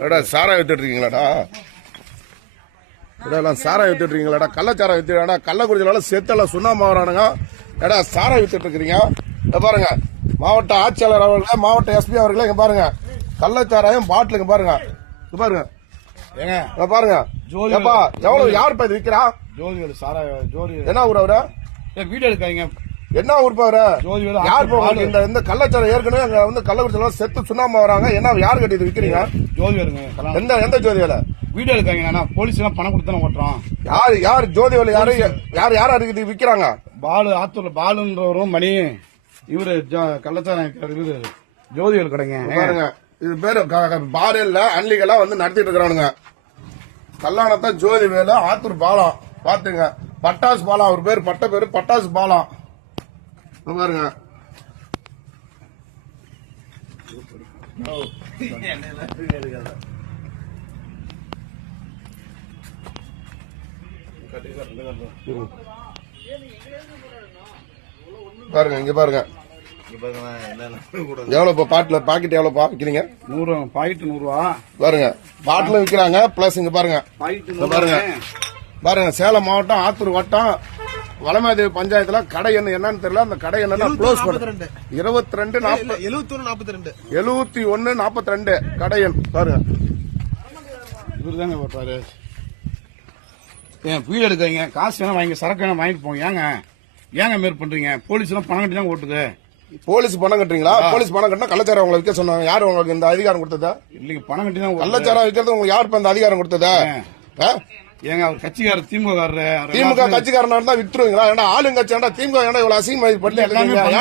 ஏடா சாரா வித்துட்டு இருக்கீங்களாடா? இதெல்லாம் சாரா வித்துட்டு இருக்கீங்களாடா? கள்ளச்சாரா வித்துடா கள்ளக்குறிச்சியில செத்தெல்லாம் சுண்ணாம்பு வரானுங்க ஏடா சாரா இங்க பாருங்க மாவட்ட ஆட்சியாளர் அவர்களே மாவட்ட எஸ்பி அவர்களே இங்க பாருங்க கள்ளச்சாராயம் பாட்டில் இங்க பாருங்க. இங்க பாருங்க. ஏங்க? பாருங்க. ஏப்பா எவ்வளவு யாருப்பா இது விக்கிறா? ஜோதிவேலு சாரா ஜோதி என்ன ஊர் அவரு? வீடியோ எடுக்காதீங்க. என்ன அவரு? ஜோதிவேலு யார் இந்த இந்த கள்ளச்சாரம் ஏற்கனவே அங்க வந்து கள்ளக்குறிச்சியில செத்து சுண்ணாம்பு வராங்க என்ன யார் கட்டி இது விக்கிறீங்க? ஜோதிவேலுங்க கல்யாணம் எந்த எந்த ஜோதி வேலை? வீடியோ அண்ணா. போலீஸ் எல்லாம் பணம் கொடுத்து ஓட்டுறோம். யார் யார் ஜோதி வேலை? யாரு யார் யார் அதுக்கு இது விக்கிறாங்க? பாலு ஆத்தூர்ல பாலுன்றவரும் மணி. இவரு கள்ளச்சாரம் இவரு. ஜோதிவேலு கடைங்க. பாருங்க. இது பேரு பார் இல்ல அன்லிகளா வந்து நடத்திட்டு இருக்கிறானுங்க. கல்லாணத்தான் ஜோதி வேலை ஆத்தூர் பாலம் பாத்துங்க. பட்டாசு பாலம் அவர் பேர் பட்ட பேரு பட்டாசு பாலம் பாருங்க. பாருங்க இங்க பாருங்க. எவ்வளவு இப்ப பாட்டுல பாக்கெட் எவ்வளவு விக்கிறீங்க? நூறு பாக்கெட் நூறு ரூபா பாருங்க பாட்டில் விக்கிறாங்க பிளஸ் இங்க பாருங்க. பாருங்க. பாருங்க சேலம் மாவட்டம் ஆத்தூர் வட்டம் வளமாதேவி பஞ்சாயத்துல கடை என்ன என்னன்னு தெரியல. அந்த கடை என்னன்னா க்ளோஸ் பண்ணு. இருபத்தி ரெண்டு. எழுபத்தி ஒன்று நாற்பத்தி ரெண்டு. எழுபத்தி ஒன்னு நாற்பத்தி ரெண்டு. கடை எண். பாருங்க. இவரு தாங்க ஏன் வீடியோ எடுக்காதீங்க. காசு வேணா வாங்கி சரக்கு வேணா வாங்கிட்டு போங்க. ஏங்க? ஏங்க மேற் பண்றீங்க? போலீஸ் எல்லாம் பணம் கட்டி தான் ஓட்டுது. போலீஸ் பணம் கட்டுறீங்களா? போலீஸ் பணம் கட்டினா கள்ளச்சாரம் உங்களை விற்க சொன்னாங்க. யார் உங்களுக்கு இந்த அதிகாரம் கொடுத்ததா? இல்லைங்க பணம் கட்டி தான் கள்ளச்சாரம் விற்கிறது உங்களுக்கு யார் இப்ப இந்த அதிகாரம் கொடுத்ததா? ஏங்க அவர் கட்சிக்காரர் திமுக திமுக கட்சிக்காரனா இருந்தா வித்துருவீங்களா ஏன்னா ஆளுங்கட்சி ஏன்டா திமுக ஏன்டா இவ்வளவு அசிங்கமா எல்லாமே பண்ணி